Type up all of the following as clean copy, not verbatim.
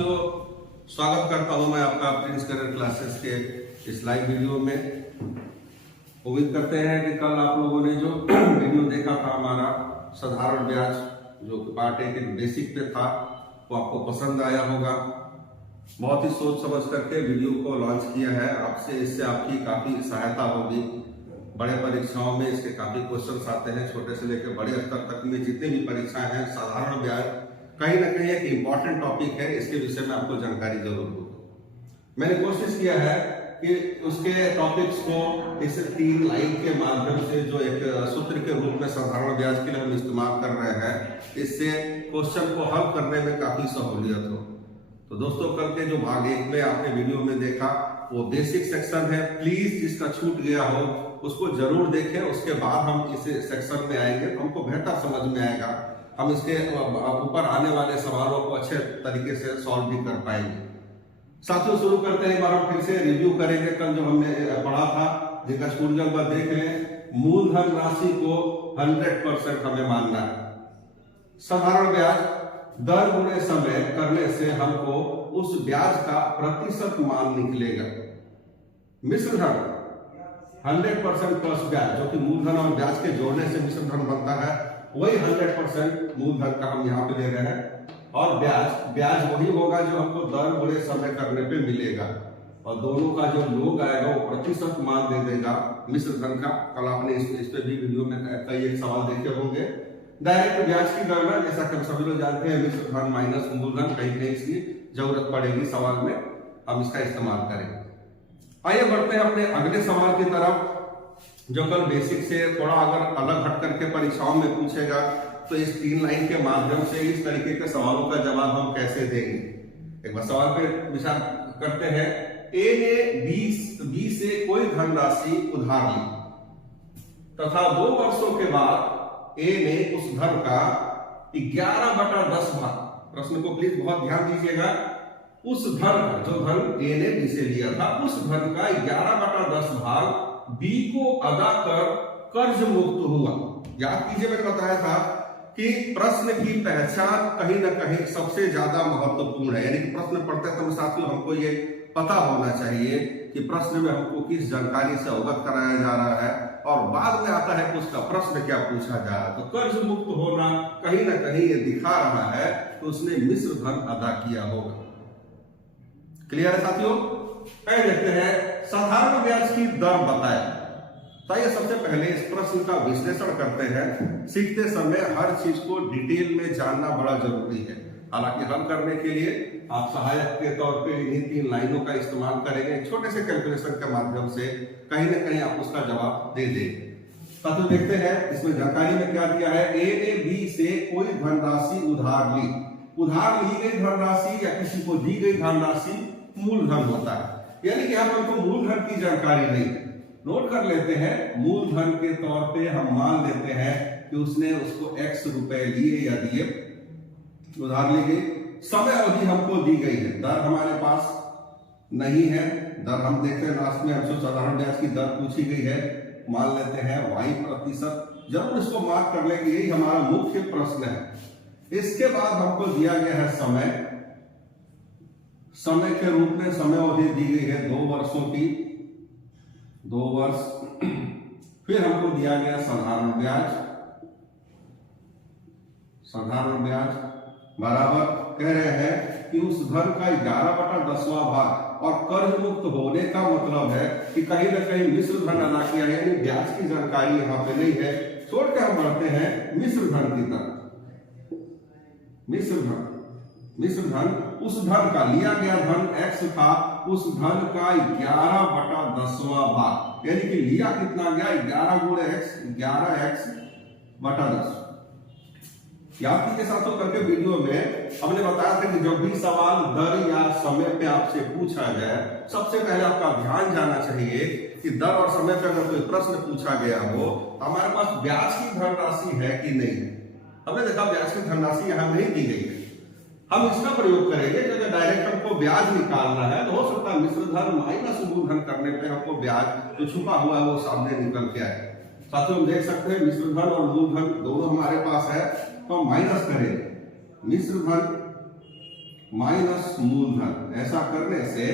साथियों, स्वागत करता हूं मैं आपका प्रिंस करियर क्लासेस के इस लाइव वीडियो में। उम्मीद करते हैं कि कल आप लोगों ने जो वीडियो देखा था हमारा साधारण ब्याज जो कि पार्ट ए के बेसिक पे था वो आपको पसंद आया होगा। बहुत ही सोच समझ करके वीडियो को लॉन्च किया है। आपसे इससे आपकी काफी सहायता होगी। बड़े परीक्षाओं में इसके काफी क्वेश्चंस आते हैं, छोटे से लेकर बड़े स्तर तक में जितने भी परीक्षाएं हैं साधारण ब्याज कहीं ना कहीं एक इम्पॉर्टेंट टॉपिक है। इसके विषय में आपको जानकारी जरूर हो। मैंने कोशिश किया है कि उसके टॉपिक्स को इस 3 लाइन के माध्यम से जो एक सूत्र के रूप में साधारण ब्याज के लिए हम इस्तेमाल कर रहे हैं, इससे क्वेश्चन को हल करने में काफी सहूलियत हो। तो दोस्तों, कल के जो भाग 1 में आपने वीडियो में देखा वो बेसिक सेक्शन है। प्लीज जिसका छूट गया हो उसको जरूर देखें। उसके बाद हम इस सेक्शन में आएंगे तो हमको बेहतर समझ में आएगा। हम इसके ऊपर आने वाले सवालों को अच्छे तरीके से सॉल्व भी कर पाएंगे। साथियों, शुरू करते हैं। एक बार हम फिर से रिव्यू करेंगे कल जो हमने पढ़ा था। जिनका छूट गया बार देख लें। मूलधन राशि को 100% हमें मानना है। साधारण ब्याज दर गुणे समय करने से हमको उस ब्याज का प्रतिशत मान निकलेगा। मिश्र धन 100% प्लस ब्याज जो कि मूलधन और ब्याज के जोड़ने से मिश्र धन बनता है, वही 100% मूलधन का हम यहाँ पे ले रहे हैं। और ब्याज वही होगा जो हमको दर गुणे समय करने पे मिलेगा। और दोनों का जो योग आएगा वो प्रतिशत मान दे देगा मिश्र धन का। कल आपने इस पे भी वीडियो में कई एक सवाल देखे होंगे। डायरेक्ट ब्याज की गणना जैसा कि हम सभी लोग जानते हैं, मिश्र धन माइनस मूलधन, कहीं कहीं इसकी जरूरत पड़ेगी सवाल में, हम इसका इस्तेमाल करेंगे। आइए बढ़ते हैं अपने अगले सवाल की तरफ, जो कल बेसिक से थोड़ा अगर अलग हट करके परीक्षाओं में पूछेगा तो इस 3 लाइन के माध्यम से इस तरीके के सवालों का जवाब हम कैसे देंगे। एक बार सवाल पे विचार करते हैं। ए ने बी से कोई धनराशि उधार ली तथा 2 वर्षों के बाद ए ने उस धन का 11/10 भाग, प्रश्न को प्लीज बहुत ध्यान दीजिएगा, उस धन का जो धन ए ने बी से लिया था उस धन का 11/10 भाग बी को अदा कर कर्ज मुक्त हुआ। याद कीजिए, मैंने बताया था कि प्रश्न की पहचान कहीं ना कहीं सबसे ज्यादा महत्वपूर्ण है। यानी कि प्रश्न पढ़ते समय साथियों हमको ये पता होना चाहिए कि प्रश्न में हमको किस जानकारी से अवगत कराया जा रहा है और बाद में आता है कि उसका प्रश्न क्या पूछा जा रहा है। तो कर्ज मुक्त होना कहीं ना कहीं ये दिखा रहा है कि उसने मिश्र धन अदा किया होगा। क्लियर है साथियों? पहले देखते हैं साधारण ब्याज की दर बताएं। तो ये सबसे पहले इस प्रश्न का विश्लेषण करते हैं। सीखते समय हर चीज को डिटेल में जानना बड़ा जरूरी है। हालांकि हल करने के लिए आप सहायक के तौर पे इन्हीं 3 लाइनों का इस्तेमाल करेंगे। छोटे से कैलकुलेशन के माध्यम से कहीं ना कहीं आप उसका जवाब दे देंगे। तो देखते हैं इसमें जानकारी में क्या दिया है। ए ने बी से कोई धनराशि उधार ली। उधार ली गई धनराशि या किसी को दी गई धनराशि मूलधन होता है। यानी कि यहाँ पर हमको मूलधन की जानकारी नहीं है। नोट कर लेते हैं, मूलधन के तौर पे हम मान लेते हैं कि उसने उसको x रुपए लिए या दिए, उधार ली गई। समय अवधि हमको दी गई है, दर हमारे पास नहीं है। दर हम देखते हैं लास्ट में हमसे साधारण ब्याज की दर पूछी गई है, मान लेते हैं y%। जरूर इसको मार्क कर लेंगे, यही हमारा मुख्य प्रश्न है। इसके बाद हमको दिया गया है समय के रूप में समय अवधि दी गई है 2 वर्षों की, 2 वर्ष। फिर हमको दिया गया साधारण ब्याज। साधारण ब्याज बराबर कह रहे हैं कि उस धन का 11/10 भाग, और कर्ज मुक्त होने का मतलब है कि कहीं ना कहीं मिश्र धन अदा किया, यानी ब्याज की जानकारी यहाँ पे नहीं है। छोड़ के हम बढ़ते हैं मिश्र धन की तरफ। मिश्र धन उस धन का, लिया गया धन x था, उस धन का 11/10 भाग, यानी कि लिया कितना गया 11 गुणे x, 11x/10। याद कीजिए साथियों, करके वीडियो में हमने बताया था कि जब भी सवाल दर या समय पे आपसे पूछा जाए, सबसे पहले आपका ध्यान जाना चाहिए कि दर और समय पे अगर कोई प्रश्न पूछा गया हो तो हमारे पास ब्याज की धनराशि है कि नहीं है। हमने देखा ब्याज की धनराशि यहाँ नहीं दी गई है। हम इसका प्रयोग करेंगे कि अगर डायरेक्ट हमको ब्याज निकालना है तो हो सकता है मिश्र धन माइनस मूलधन करने पे हमको ब्याज जो छुपा हुआ है वो सामने निकल के आए। साथियों, हम देख सकते हैं मिश्र धन और मूलधन दोनों हमारे पास है, तो हम माइनस करेंगे। मिश्र धन माइनस मूलधन। ऐसा करने से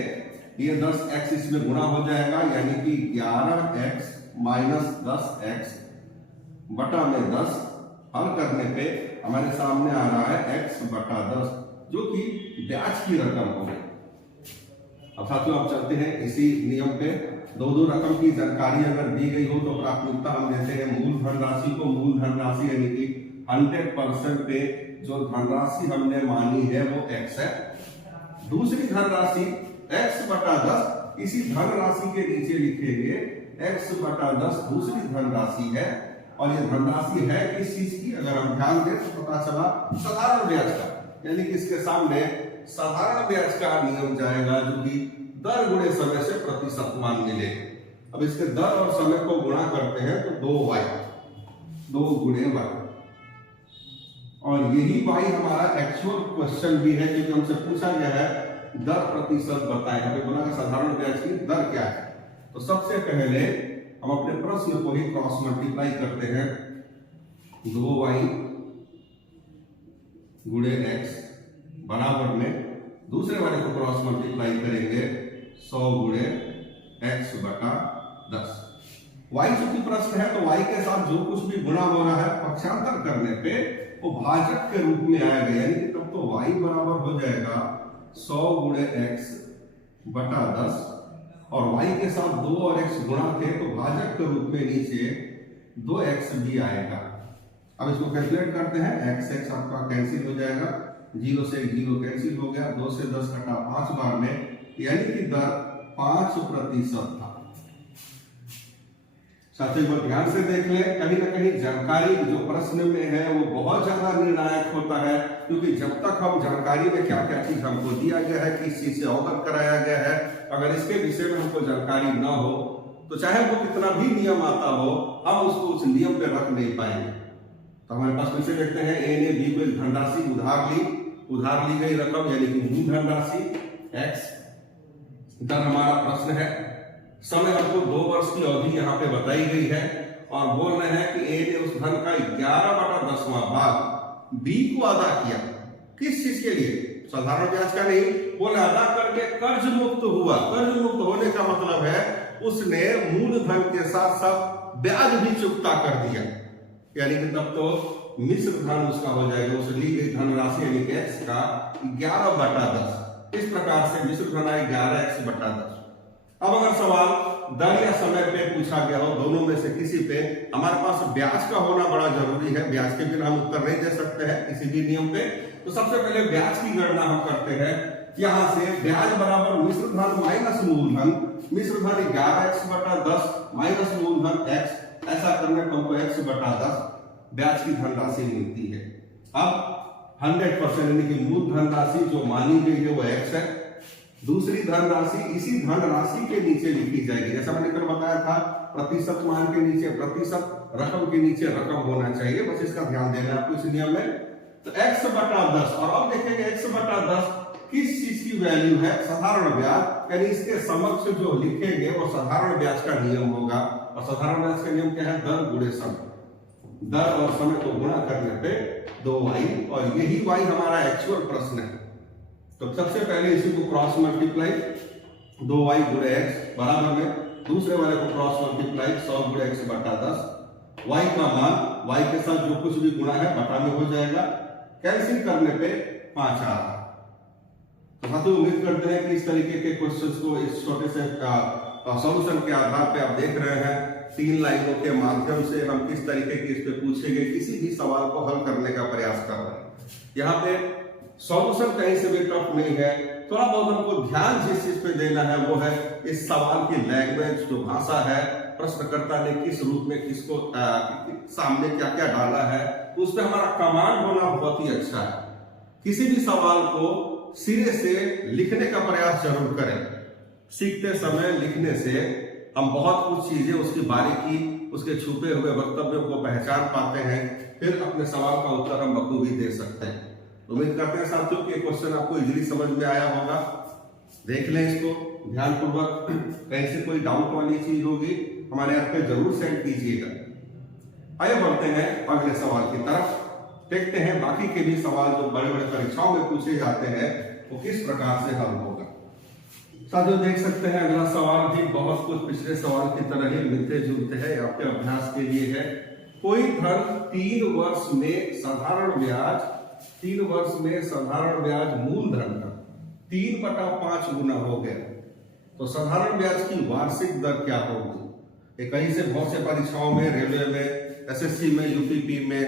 ये 10x इसमें गुणा हो जाएगा, यानी कि 11x माइनस 10x बटा में 10। हल करने पे हमारे सामने आ रहा है x बटा 10, जो कि ब्याज की रकम हो गई। अब साथियों आप चलते हैं इसी नियम पे। दो रकम की जानकारी अगर दी गई हो तो प्राथमिकता हम देते हैं मूलधन राशि को। मूलधन राशि यानी कि 100% पे जो धनराशि हमने मानी है वो x है। दूसरी धनराशि x बटा 10, इसी धनराशि के नीचे लिखेंगे x बटा 10 दूसरी धनराशि है। और ये धनराशि है किस चीज की, अगर हम ध्यान दें तो पता चला साधारण ब्याज का, यानी कि इसके सामने साधारण ब्याज का नियम जाएगा, जो कि दर गुणे समय से प्रतिशत मान मिले। अब इसके दर और समय को गुणा करते हैं तो 2y, 2 गुणे y, और यही y हमारा एक्चुअल क्वेश्चन भी है, क्योंकि हमसे पूछा गया है दर प्रतिशत बताएं। हमें बोला साधारण ब्याज की दर क्या है। तो सबसे पहले हम अपने प्रश्न को ही क्रॉस मल्टीप्लाई करते हैं। 2y गुणे x बराबर में दूसरे वाले को क्रॉस मल्टीप्लाई करेंगे 100 गुणे x बटा 10। y चूंकि प्रश्न है तो y के साथ जो कुछ भी गुणा हो रहा है पक्षांतर करने पे वो भाजक के रूप में आएगा, यानी कि तब तो y बराबर हो जाएगा 100 गुणे x बटा 10, और y के साथ 2 और x गुणा थे तो भाजक के रूप में नीचे 2x भी आएगा। अब इसको कैलकुलेट करते हैं। x आपका कैंसिल हो जाएगा, 0 से 0 कैंसिल हो गया, 2 से 10 घटा 5 बार में, यानी कि दर 5% था। साथियों ध्यान से देख ले, कहीं ना कहीं जानकारी जो प्रश्न में है वो बहुत ज्यादा निर्णायक होता है, क्योंकि जब तक हम जानकारी में क्या क्या चीज हमको दिया गया है, किस चीज से अवगत कराया गया है, अगर इसके विषय में हमको जानकारी न हो तो चाहे वो कितना भी नियम आता हो हम उसको उस नियम पे रख नहीं पाएंगे। तो हमारे पास कैसे देखते हैं, ए ने बी को एक धनराशि उधार ली गई रकम यानी कि मूलधन राशि x, दर हमारा प्रश्न है, समय हमको 2 वर्ष की अवधि यहाँ पे बताई गई है, और बोल रहे हैं कि ए ने उस धन का 11/10वां भाग बी को अदा किया। किस चीज के लिए, साधारण ब्याज का नहीं, बोले अदा करके कर्ज मुक्त हुआ। कर्ज मुक्त होने का मतलब है उसने मूलधन के साथ साथ ब्याज भी चुकता कर दिया, यानी कि तब तो मिश्र धन उसका हो जाएगा, उसे ली गई धनराशि यानी कि x का 11/10। इस प्रकार से मिश्र धन आए 11x बटा 10। अब अगर सवाल दर या समय पे पूछा गया हो, दोनों में से किसी पे, हमारे पास ब्याज का होना बड़ा जरूरी है, ब्याज के बिना हम उत्तर नहीं दे सकते हैं किसी भी नियम पे। तो सबसे पहले ब्याज की गणना हम करते हैं। यहां से ब्याज बराबर मिश्र धन माइनस मूलधन, मिश्र धन 11x बटा 10 माइनस मूलधन x, ऐसा करने पर हमको x बटा 10 ब्याज की धनराशि मिलती है। अब 100% यानी कि मूल धनराशि जो मानी गई है वो x है। दूसरी धनराशि इसी धनराशि के नीचे लिखी जाएगी, जैसा मैंने कल बताया था, प्रतिशत मान के नीचे प्रतिशत, रकम के नीचे रकम होना चाहिए, बस इसका ध्यान देना है आपको इस नियम में। तो x बटा 10, और अब देखेंगे x बटा 10 किस चीज की वैल्यू है, साधारण ब्याज, यानी इसके समक्ष जो लिखेंगे वो साधारण ब्याज का नियम होगा। और साधारण ब्याज का नियम क्या है, दर गुणे समय, दर और समय को गुणा करने पे 2y, और यही y हमारा एक्चुअल प्रश्न है। तो सबसे पहले इसी को क्रॉस मल्टीप्लाई 2y गुणे x बराबर में दूसरे वाले को क्रॉस मल्टीप्लाई 100 गुणे x बटा 10, y का मान y के साथ जो कुछ भी गुणा है बटा में हो जाएगा, कैंसिल करने पे 5 आ रहा। तो साथियों उम्मीद करते हैं कि इस तरीके के क्वेश्चंस को इस छोटे से सॉल्यूशन के आधार पे आप देख रहे हैं। 3 लाइनों के माध्यम से हम किस तरीके की इस पे पूछे गए किसी भी सवाल को हल करने का प्रयास कर रहे हैं। यहाँ पे सॉल्यूशन कहीं से भी टफ नहीं है, थोड़ा बहुत हमको ध्यान जिस चीज पे देना है वो है इस सवाल की लैंग्वेज, जो भाषा है, प्रश्नकर्ता ने किस रूप में किसको सामने क्या क्या डाला है, उस पर हमारा कमांड होना बहुत ही अच्छा है। किसी भी सवाल को सिरे से लिखने का प्रयास जरूर करें। सीखते समय लिखने से हम बहुत कुछ चीजें, उसकी बारीकी, उसके छुपे हुए वक्तव्यों को पहचान पाते हैं, फिर अपने सवाल का उत्तर हम बखूबी दे सकते हैं। उम्मीद करते हैं साथियों कि क्वेश्चन आपको इजीली समझ में आया होगा। देख लें इसको ध्यानपूर्वक, कहीं से कोई डाउट वाली चीज होगी हमारे ऐप पे जरूर सेंड कीजिएगा। आइए बढ़ते हैं अगले सवाल की तरफ, देखते हैं बाकी के भी सवाल जो बड़े बड़े परीक्षाओं में पूछे जाते हैं वो किस प्रकार से हल होगा। साथियों देख सकते हैं अगला सवाल भी बहुत कुछ पिछले सवाल की तरह ही मिलते जुलते हैं, आपके अभ्यास के लिए है। कोई धन 3 वर्ष में साधारण ब्याज मूलधन का 3/5 गुना हो गया, तो साधारण ब्याज की वार्षिक दर क्या होगी। ये कहीं से बहुत से परीक्षाओं में, रेलवे में, एसएससी में, यूपीपी में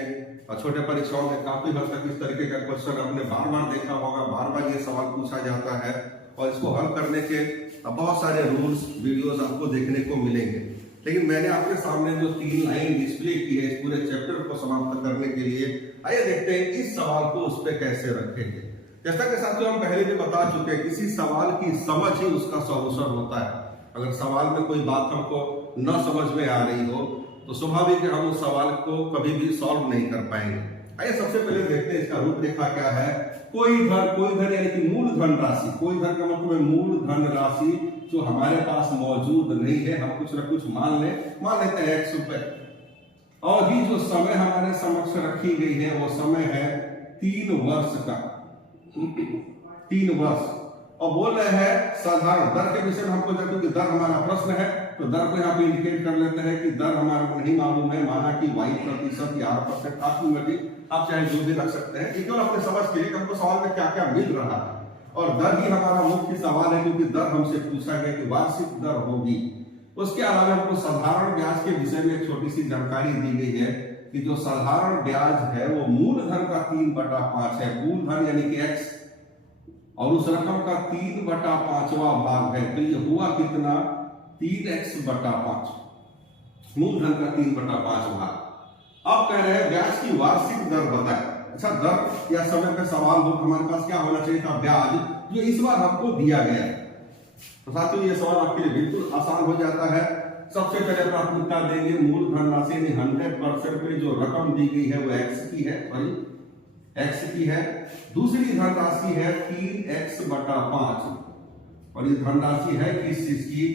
और छोटे परीक्षाओं में काफी हद तक इस तरीके का क्वेश्चन आपने बार बार देखा होगा, बार बार ये सवाल पूछा जाता है और इसको हल करने के बहुत सारे रूल्स वीडियोस आपको देखने को मिलेंगे। लेकिन मैंने आपके सामने जो 3 लाइन डिस्प्ले की है इस पूरे चैप्टर को समाप्त करने के लिए, आइए देखते हैं इस सवाल को उस पर कैसे रखेंगे। जैसा कि साथियों हम पहले भी बता चुके हैं, किसी सवाल की समझ ही उसका सॉल्यूशन होता है। अगर सवाल में कोई बात हमको न समझ में आ रही हो तो स्वाभाविक है हम उस सवाल को कभी भी सॉल्व नहीं कर पाएंगे। आइए सबसे पहले देखते हैं इसका रूपरेखा क्या है। कोई धन यानी कि मूल धन राशि, कोई धन का मतलब है मूल धन राशि जो हमारे पास मौजूद नहीं है, हम कुछ न कुछ मान लेते हैं x रुपए, और ही जो समय हमारे समक्ष रखी गई है वो समय है 3 वर्ष का, 3 वर्ष। और बोल रहे हैं साधारण दर के विषय में हमको, क्योंकि दर हमारा प्रश्न है तो दर को यहाँ पे इंडिकेट कर लेते हैं कि दर हमारा नहीं मालूम है, माना कि y% या R%, आपकी मर्जी, आप चाहे जो भी रख सकते हैं। केवल अपने समझ के लिए हमको सवाल में क्या क्या मिल रहा है, और दर ही हमारा मुख्य सवाल है क्योंकि दर हमसे पूछा गया कि वार्षिक दर होगी। उसके अलावा हमको साधारण ब्याज के विषय में एक छोटी सी जानकारी दी गई है कि जो साधारण ब्याज है वो मूलधन का 3/5 है, मूलधन यानी कि x, और उस रकम का 3/5वां भाग है, तो ये हुआ कितना 3x/5, मूलधन का 3/5 भाग। अब कह रहे हैं ब्याज की वार्षिक दर बताएं। अच्छा, दर या समय पे सवाल हो, हमारे पास क्या होना चाहिए था, ब्याज, जो इस बार हमको दिया गया है। तो साथियों ये सवाल आपके लिए बिल्कुल आसान हो जाता है। सबसे पहले प्राथमिकता देंगे मूलधन राशि 100% पे, जो रकम दी गई है वो x की है, x की है। दूसरी धनराशि है 3x/5, और ये धनराशि है किस चीज की,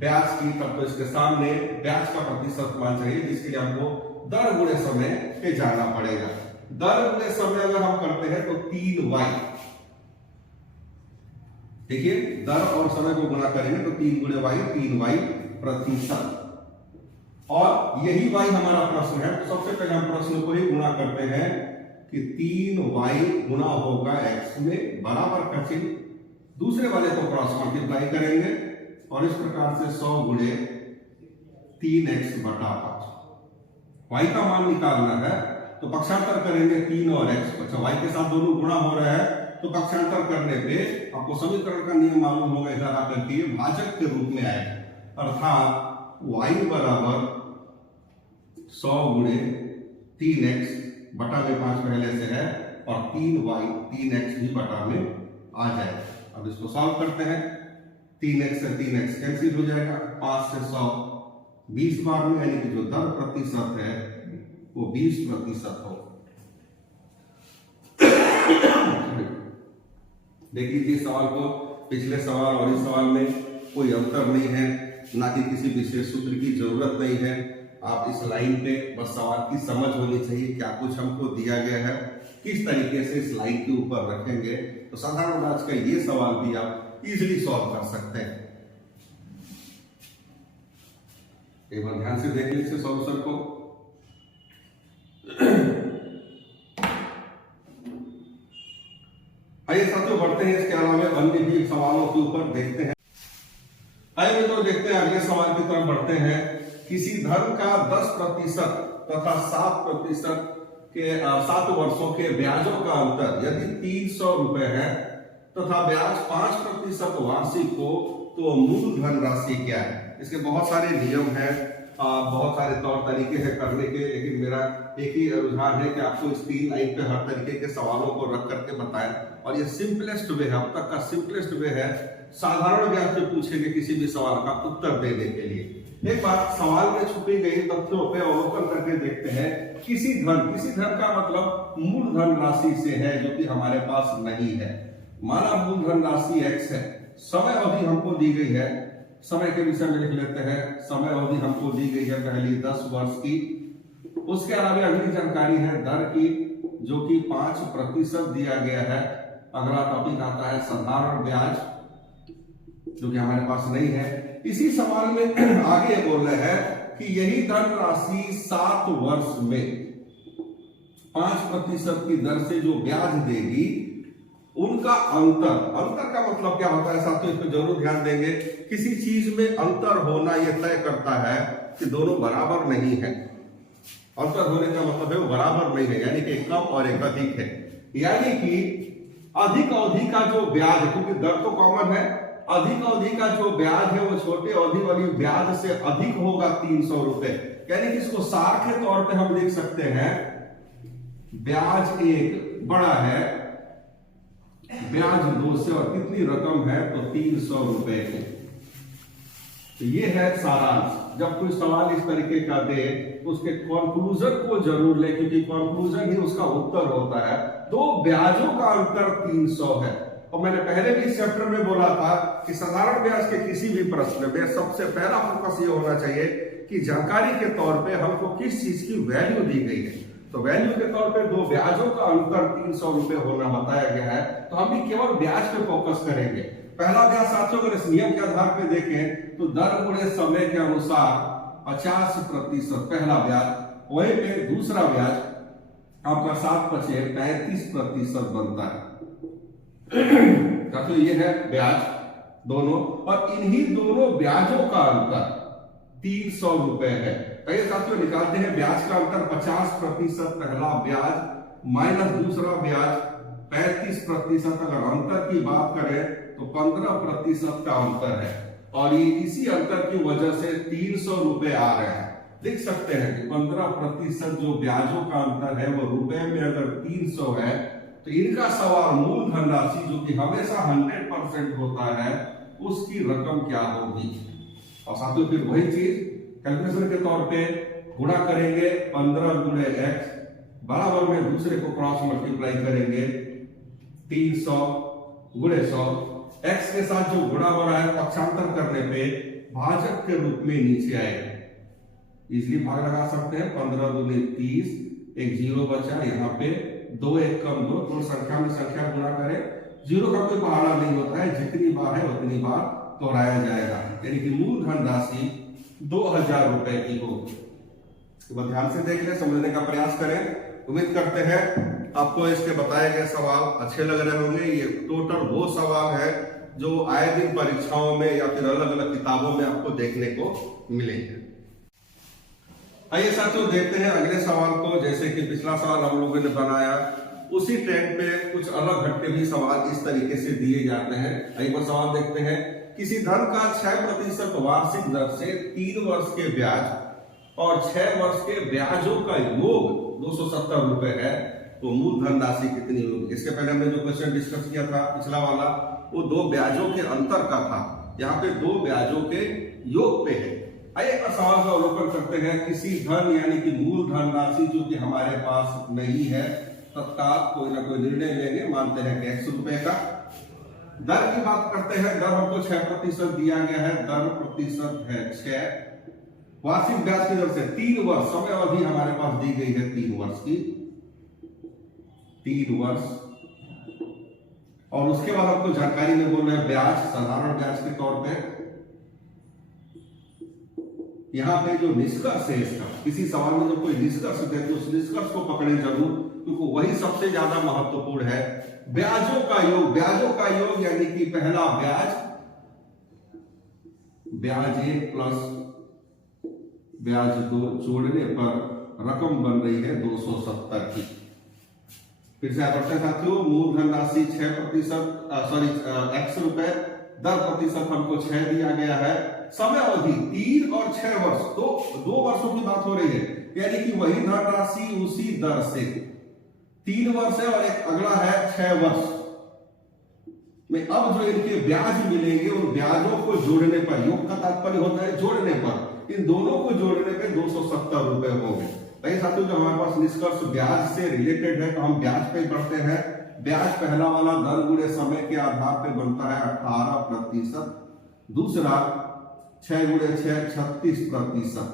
ब्याज की। तब तो इसके सामने ब्याज का प्रतिशत मान चाहिए, जिसके लिए हमको दर गुणे समय पे जाना पड़ेगा। दर गुणे समय अगर हम करते हैं तो 3y, देखिए दर और समय को गुणा करेंगे तो 3 गुणे y, 3y प्रतिशत, और यही y हमारा प्रश्न है। तो सबसे पहले हम प्रश्न को ही गुणा करते हैं कि 3y गुना होगा x में, बराबर का चिन्ह, दूसरे वाले को क्रॉस मल्टीप्लाई करेंगे और इस प्रकार से 100 गुणे 3x/5, y का मान निकालना है तो पक्षांतर करेंगे 3 और x। अच्छा, y के साथ दोनों गुणा हो रहा है तो पक्षांतर करने पे आपको समीकरण का नियम मालूम होगा, इधर आकर के भाजक के रूप में आएगा, अर्थात y बराबर 100 गुणे 3x, बटा में 5 पहले से है, और 3y 3x भी बटा में आ जाएगा। अब इसको सॉल्व करते हैं, 3x से 3x कैंसिल हो जाएगा, 5 से 100 20 बार में, यानी कि जो दर प्रतिशत है वो 20% हो। देख लीजिए सवाल को, पिछले सवाल और इस सवाल में कोई अंतर नहीं है, ना कि किसी विशेष सूत्र की जरूरत नहीं है। आप इस लाइन पे बस सवाल की समझ होनी चाहिए, क्या कुछ हमको दिया गया है, किस तरीके से इस लाइन के ऊपर रखेंगे, तो साधारण ब्याज का ये सवाल भी आप इजीली सॉल्व कर सकते हैं। एक बार ध्यान से देख लीजिए सॉल्यूशन को। आइए साथियों बढ़ते हैं, इसके अलावा अन्य भी सवालों के ऊपर देखते हैं। आइए मित्रों देखते हैं अगले सवाल की तरफ बढ़ते हैं। किसी धन का 10% तथा 7% के 7 वर्षों के ब्याजों का अंतर यदि 300 रुपए है तथा ब्याज 5% वार्षिक हो तो मूलधन राशि क्या है। इसके बहुत सारे नियम हैं, बहुत सारे तौर तरीके हैं करने के, लेकिन मेरा एक ही रुझान है कि आपको इस 3 लाइन पे हर तरीके के सवालों को रख करके बताएं, और ये सिंपलेस्ट वे है, अब तक का सिंपलेस्ट वे है साधारण ब्याज से पूछे गए किसी भी सवाल का उत्तर देने के लिए। एक बात सवाल में छुपी गई तथ्यों पे अवलोकन करके देखते हैं। किसी धन का मतलब मूलधन राशि से है जो कि हमारे पास नहीं है। माना मूलधन राशि x है, समय अवधि हमको दी गई है, समय के विषय में लिख लेते हैं, समय अवधि हमको दी गई है पहली 10 वर्ष की। उसके अलावा अगली जानकारी है दर की, जो कि 5% दिया गया है, अगला टॉपिक आता है साधारण ब्याज, जो कि हमारे पास नहीं है। इसी सवाल में आगे बोल रहे हैं कि यही धनराशि 7 वर्ष में 5% की दर से जो ब्याज देगी, उनका अंतर का मतलब क्या होता है साथियों, इस पर जरूर ध्यान देंगे। किसी चीज में अंतर होना यह तय करता है कि दोनों बराबर नहीं है। अंतर होने का मतलब है वो बराबर नहीं है, यानी कि एक कम और एक अधिक है। यानी कि अधिक अवधि का जो ब्याज है, क्योंकि दर तो कॉमन है, अधिक अवधि का जो ब्याज है वो छोटे अवधि वाली ब्याज से अधिक होगा 300 रुपए। यानी कि इसको सार के तौर पे हम लिख सकते हैं, ब्याज एक बड़ा है, ब्याज 200 और कितनी रकम है तो 300 रुपए। तो ये है सारांश। जब कोई सवाल इस तरीके का दे तो उसके कंक्लूजन को जरूर ले, क्योंकि कंक्लूजन ही उसका उत्तर होता है। दो ब्याजों का अंतर 300 है। और मैंने पहले भी इस चैप्टर में बोला था कि साधारण ब्याज के किसी भी प्रश्न में सबसे पहला फोकस ये होना चाहिए कि जानकारी के तौर पे हमको किस चीज की वैल्यू दी गई है। तो वैल्यू के तौर पे दो ब्याजों का अंतर 300 रुपए होना बताया गया है। तो हम भी केवल ब्याज पे फोकस करेंगे। पहला ब्याज साथियों, अगर इस नियम के आधार पे देखें तो दर गुणे समय के अनुसार 50% पहला ब्याज, वहीं पे दूसरा ब्याज आपका 7 × 35% बनता है। तो ये है ब्याज दोनों, और इन्हीं दोनों ब्याजों का अंतर 300 रुपए है। कई साथियों निकालते हैं ब्याज का अंतर 50% पहला ब्याज माइनस दूसरा ब्याज 35%। अगर अंतर की बात करें तो 15% का अंतर है, और ये इसी अंतर की वजह से 300 रुपए आ रहे हैं। लिख सकते हैं कि 15% जो ब्याजों का अंतर है वो रुपए में अगर 300 है, तो इनका सवाल मूल धनराशि जो कि हमेशा 100% होता है, उसकी रकम क्या होगी। और साथियों फिर वही चीज कैलकुलेशन के तौर पे गुणा करेंगे, 15 × x बराबर में दूसरे को क्रॉस मल्टीप्लाई करेंगे, 300 × 100। x के साथ जो गुणा हो रहा है पक्षांतर करने पे भाजक के रूप में नीचे आएगा। इसलिए भाग लगा सकते हैं, 15 × 30, एक जीरो बचा, यहाँ पे 2 1 कम 2, तो संख्या में संख्या गुणा करें। जीरो का कोई पहाड़ा नहीं होता है, जितनी बार है उतनी बार दोहराया जाएगा। यानी कि मूल धनराशि 2000 रुपए की होगी। तो ध्यान से देख ले, समझने का प्रयास करें। उम्मीद करते हैं आपको इसके बताए गए सवाल अच्छे लग रहे होंगे। ये टोटल वो सवाल है जो आए दिन परीक्षाओं में या फिर अलग अलग किताबों में आपको देखने को मिलेंगे। आइए साथियों देखते हैं अगले सवाल को। जैसे कि पिछला सवाल हम लोगों ने बनाया, उसी ट्रेंड पे कुछ अलग हटके भी सवाल इस तरीके से दिए जाते हैं। एक बार सवाल देखते हैं। किसी धन का 6% वार्षिक दर से 3 वर्ष के ब्याज और 6 वर्ष के ब्याजों का योग 270 रुपए है, तो मूल धनराशि कितनी होगी। इसके पहले हमने जो क्वेश्चन डिस्कस किया था पिछला वाला, वो दो ब्याजों के अंतर का था। यहाँ पे दो ब्याजों के योग पे है। आइए सवाल का अवलोकन करते हैं। किसी धन यानी कि मूल धनराशि जो कि हमारे पास नहीं है, तत्काल कोई ना कोई निर्णय लेंगे। मानते हैं कि 100 रुपए का। दर की बात करते हैं। दर हमको 6% दिया गया है, दर प्रतिशत है 6। वार्षिक ब्याज की दर से 3 वर्ष समय अवधि हमारे पास दी गई है, 3 वर्ष की, 3 वर्ष। और उसके बाद हमको जानकारी में बोल रहे हैं ब्याज, साधारण ब्याज के तौर पे। यहाँ पे जो निष्कर्ष है इसका, किसी सवाल में जब कोई निष्कर्ष दे तो उस निष्कर्ष को पकड़े जरूर, क्योंकि वही सबसे ज्यादा महत्वपूर्ण है। ब्याजों का योग, ब्याजों का योग यानी कि पहला ब्याज, ब्याज 1 प्लस ब्याज 2 जोड़ने पर रकम बन रही है 270 की। फिर से बढ़ते साथियों, मूल धनराशि 6% x रुपए, दर प्रतिशत हमको 6 दिया गया है। समय अवधि 3 और 6 वर्ष, दो वर्षों की बात हो रही है। यानी कि वही धनराशि उसी दर से 3 वर्ष है और एक अगला है 6 वर्ष में। अब जो इनके ब्याज मिलेंगे उन ब्याजों को जोड़ने पर, योग का तात्पर्य होता है जोड़ने पर, इन दोनों को जोड़ने पे 270 रुपए होंगे। कई साथियों जो हमारे पास निष्कर्ष ब्याज से रिलेटेड है, तो हम ब्याज पे पढ़ते हैं। ब्याज पहला वाला दर गुणे समय के आधार पे बनता है 18%, दूसरा 6 × 6 36%।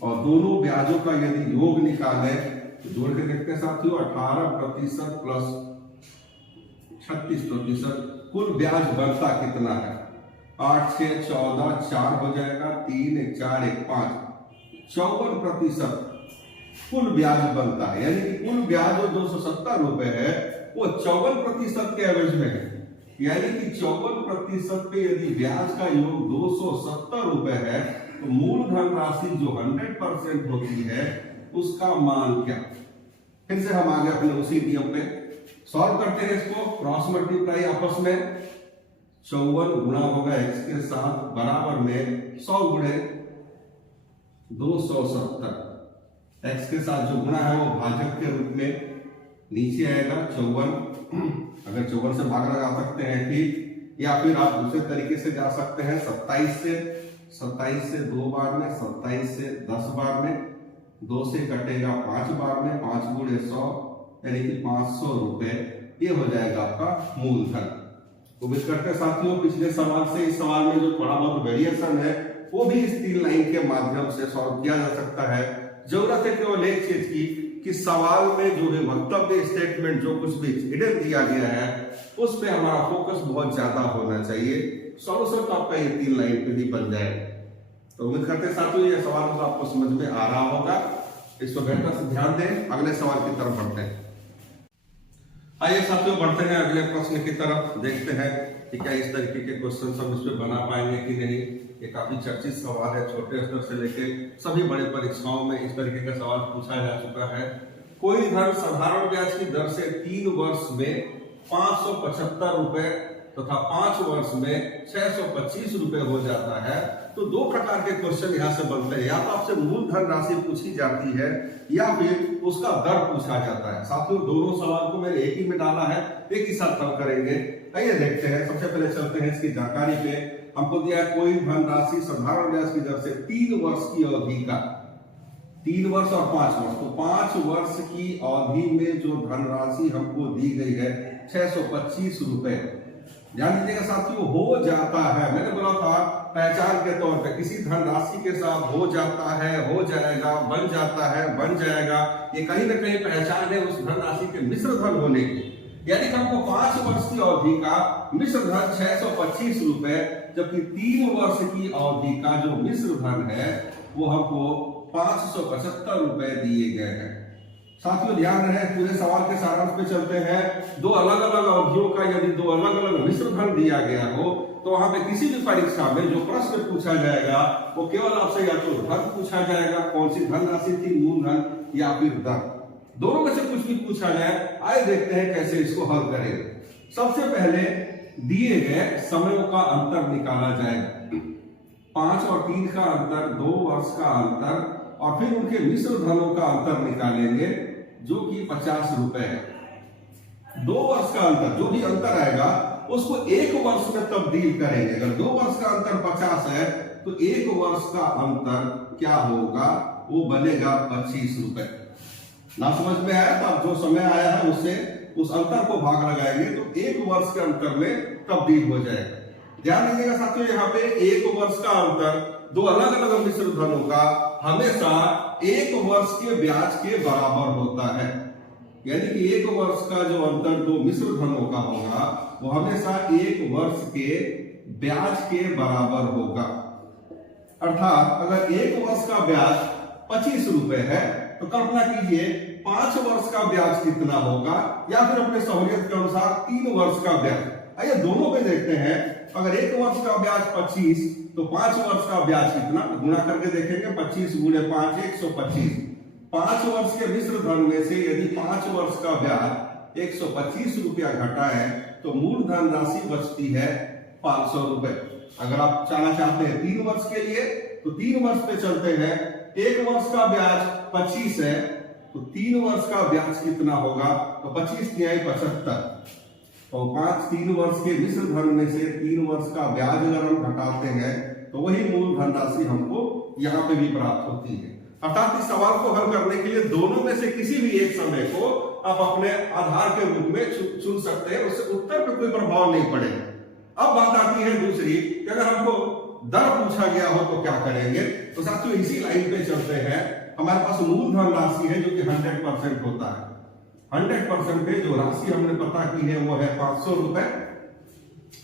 और दोनों ब्याजों का यदि योग निकालें तो जोड़ के देखते हैं साथियों, 18% प्लस 36%। कुल ब्याज बनता कितना है? 8 6 14, 4 हो जाएगा, 3 1 4 1 5, 54% कुल ब्याज बनता है। यानी कि कुल ब्याज जो 270 रुपए है वो 54% के एवरेज में है। यानी कि 54% पे यदि ब्याज का योग 270 रुपए है तो मूलधन राशि जो 100% होती है उसका मान क्या? फिर से हम आगे अपने उसी नियम पे सॉल्व करते हैं इसको। क्रॉस मल्टीप्लाई आपस में 54 गुणा होगा x के साथ बराबर में 100 गुणे 270। x के साथ जो गुणा है वो भाजक के रूप में नीचे आएगा 54। अगर 54 से भाग लगा सकते हैं ठीक, या फिर आप दूसरे तरीके से जा सकते हैं 27 से 2 बार में, 27 से 10 बार में, 2 से कटेगा 5 बार में, 5 गुणे 100 यानी कि 500 रुपए। ये हो जाएगा आपका मूलधन। उम्मीद करते हैं साथियों पिछले सवाल से इस सवाल में जो थोड़ा बहुत वेरिएशन है वो भी इस 3 लाइन के माध्यम से सॉल्व किया जा सकता है। जरूरत है केवल एक चीज की कि सवाल में जो है वक्तव्य स्टेटमेंट जो कुछ भी हिडन दिया गया है उस पे हमारा फोकस बहुत ज्यादा होना चाहिए। सॉल्यूशन तो आपका ये 3 लाइन पे ही बन जाए। तो उम्मीद करते हैं साथियों ये सवाल तो आपको समझ में आ रहा होगा। इसको बेहतर से ध्यान दें। अगले सवाल की तरफ बढ़ते हैं। आइए साथियों बढ़ते हैं अगले प्रश्न की तरफ। देखते हैं कि क्या इस तरीके के क्वेश्चन हम इस पे बना पाएंगे कि नहीं। ये काफी चर्चित सवाल है। छोटे स्तर से लेके सभी बड़े परीक्षाओं में इस तरीके का सवाल पूछा जा चुका है। कोई धन साधारण ब्याज की दर से 3 वर्ष में 575 रुपए तथा 5 वर्ष में 625 रुपए हो जाता है। तो 2 प्रकार के क्वेश्चन यहाँ से बनते हैं। या तो आपसे मूलधन राशि पूछी जाती है या फिर उसका दर पूछा जाता है। साथियों दोनों सवाल को मैंने एक ही में डाला है, एक ही साथ हल करेंगे। आइए देखते हैं। सबसे पहले चलते हैं इसकी जानकारी पे। हमको दिया है कोई धन राशि साधारण ब्याज की दर से 3 वर्ष की अवधि का, 3 वर्ष और 5 वर्ष, तो 5 वर्ष की अवधि में जो धनराशि हमको दी गई है 625 रुपए। ध्यान दीजिएगा साथियों, हो जाता है। मैंने बोला था पहचान के तौर पे किसी धनराशि के साथ हो जाता है, हो जाएगा, बन जाता है, बन जाएगा, ये कहीं ना कहीं पहचान है उस धनराशि के मिश्र धन होने की। यानी कि हमको 5 वर्ष की अवधि का मिश्र धन 625 रुपए, जबकि 3 वर्ष की अवधि का जो मिश्र धन है वो हमको 575 रुपए दिए गए हैं। साथियों ध्यान रहे, पूरे सवाल के सारांश पे चलते हैं। 2 अलग अलग अवधियों का यदि 2 अलग अलग मिश्र धन दिया गया हो तो वहां पे किसी भी परीक्षा में जो प्रश्न पूछा जाएगा वो केवल आपसे या तो धन पूछा जाएगा, कौन सी धन राशि थी, मूलधन या फिर दर, दोनों में से कुछ भी पूछा जाए। आइए देखते हैं कैसे इसको हल करेंगे। सबसे पहले दिए गए समयों का अंतर निकाला जाएगा। 5 और 3 का अंतर, 2 वर्ष का अंतर और फिर उनके मिश्र धनों का अंतर निकालेंगे जो कि 50 रुपए है। 2 वर्ष का अंतर, जो भी अंतर आएगा उसको 1 वर्ष में तब्दील करेंगे। अगर 2 वर्ष का अंतर 50 है तो 1 वर्ष का अंतर क्या होगा, वो बनेगा 25 रुपए। ना समझ में आया तो अब जो समय आया है उससे उस अंतर को भाग लगाएंगे तो 1 वर्ष के अंतर में तब्दील हो जाएगा। ध्यान दीजिएगा साथियों, यहाँ पे 1 वर्ष का अंतर 2 अलग अलग मिश्र धनों का हमेशा 1 वर्ष के ब्याज के बराबर होता है। यानी कि 1 वर्ष का जो अंतर 2 मिश्र धनों का होगा वो हमेशा 1 वर्ष के ब्याज के बराबर होगा। अर्थात अगर 1 वर्ष का ब्याज 25 रुपए है तो कल्पना कीजिए 5 वर्ष का ब्याज कितना होगा, या फिर अपने सहूलियत के अनुसार 3 वर्ष का ब्याज। आइए दोनों पे देखते हैं। अगर 1 वर्ष का ब्याज 25 तो 5 वर्ष का ब्याज कितना, गुणा करके देखेंगे। 25 गुणे 5 125। 5 वर्ष के मिश्र धन में से यदि 5 वर्ष का ब्याज 125 रुपया घटाए तो मूलधन राशि बचती है 500 रुपए। अगर आप जाना चाहते हैं 3 वर्ष के लिए तो 3 वर्ष पे चलते हैं। 1 वर्ष का ब्याज 25 है तो 3 वर्ष का ब्याज कितना होगा, तो 25 तिहाई 75। तो 3 वर्ष के मिश्र धन में से 3 वर्ष का ब्याज अगर हम घटाते हैं तो वही मूल धनराशि हमको यहाँ पे भी प्राप्त होती है। अर्थात इस सवाल को हल करने के लिए दोनों में से किसी भी एक समय को आप अपने आधार के रूप में चुन सकते हैं, उससे उत्तर पे कोई प्रभाव नहीं पड़ेगा। अब बात आती है दूसरी कि अगर हमको दर पूछा गया हो तो क्या करेंगे। तो साथियों इसी लाइन पे चलते हैं। हमारे पास मूलधन राशि है जो कि 100% होता है। 100% पे जो राशि हमने पता की है वो है 500 रुपए।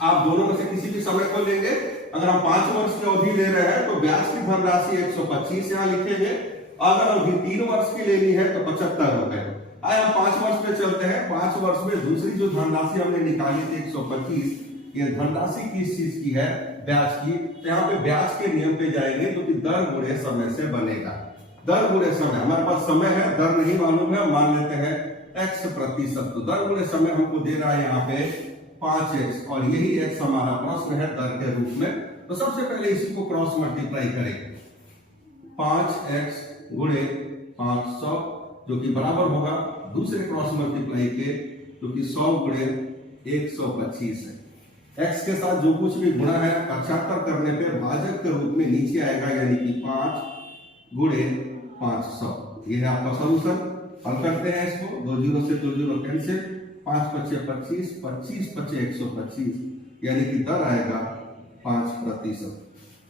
आप दोनों में से किसी भी समय को लेंगे, अगर हम 5 वर्ष की अवधि ले रहे हैं तो ब्याज की धनराशि 125 यहाँ लिखेंगे। अगर अवधि 3 वर्ष की लेनी है तो 75 रुपए। आए हम 5 वर्ष में चलते हैं। 5 वर्ष में दूसरी जो धनराशि हमने निकाली थी 125, ये धनराशि किस चीज की है? ब्याज की। तो यहाँ पे ब्याज के नियम पे जाएंगे जो कि दर गुणे समय से बनेगा। दर गुणे समय, हमारे पास समय है, दर नहीं मालूम है, मान लेते हैं x%। तो दर गुणे समय हमको दे रहा है यहाँ पे 5x, और यही x हमारा प्रश्न है दर के रूप में। तो सबसे पहले इसी को क्रॉस मल्टीप्लाई करेंगे। 5x गुणे 500 जो कि बराबर होगा दूसरे क्रॉस मल्टीप्लाई के जो कि 100 गुणे 125 है। x के साथ जो कुछ भी गुणा है 75 करने पे भाजक के रूप में नीचे आएगा, यानी कि 5 गुणे 500। ये है आपका सॉल्यूशन। हल करते हैं इसको, 2 जीरो से 2 जीरो कैंसिल, 5 पच्चे 25, 25 पच्चे 125, यानी कि दर आएगा 5%।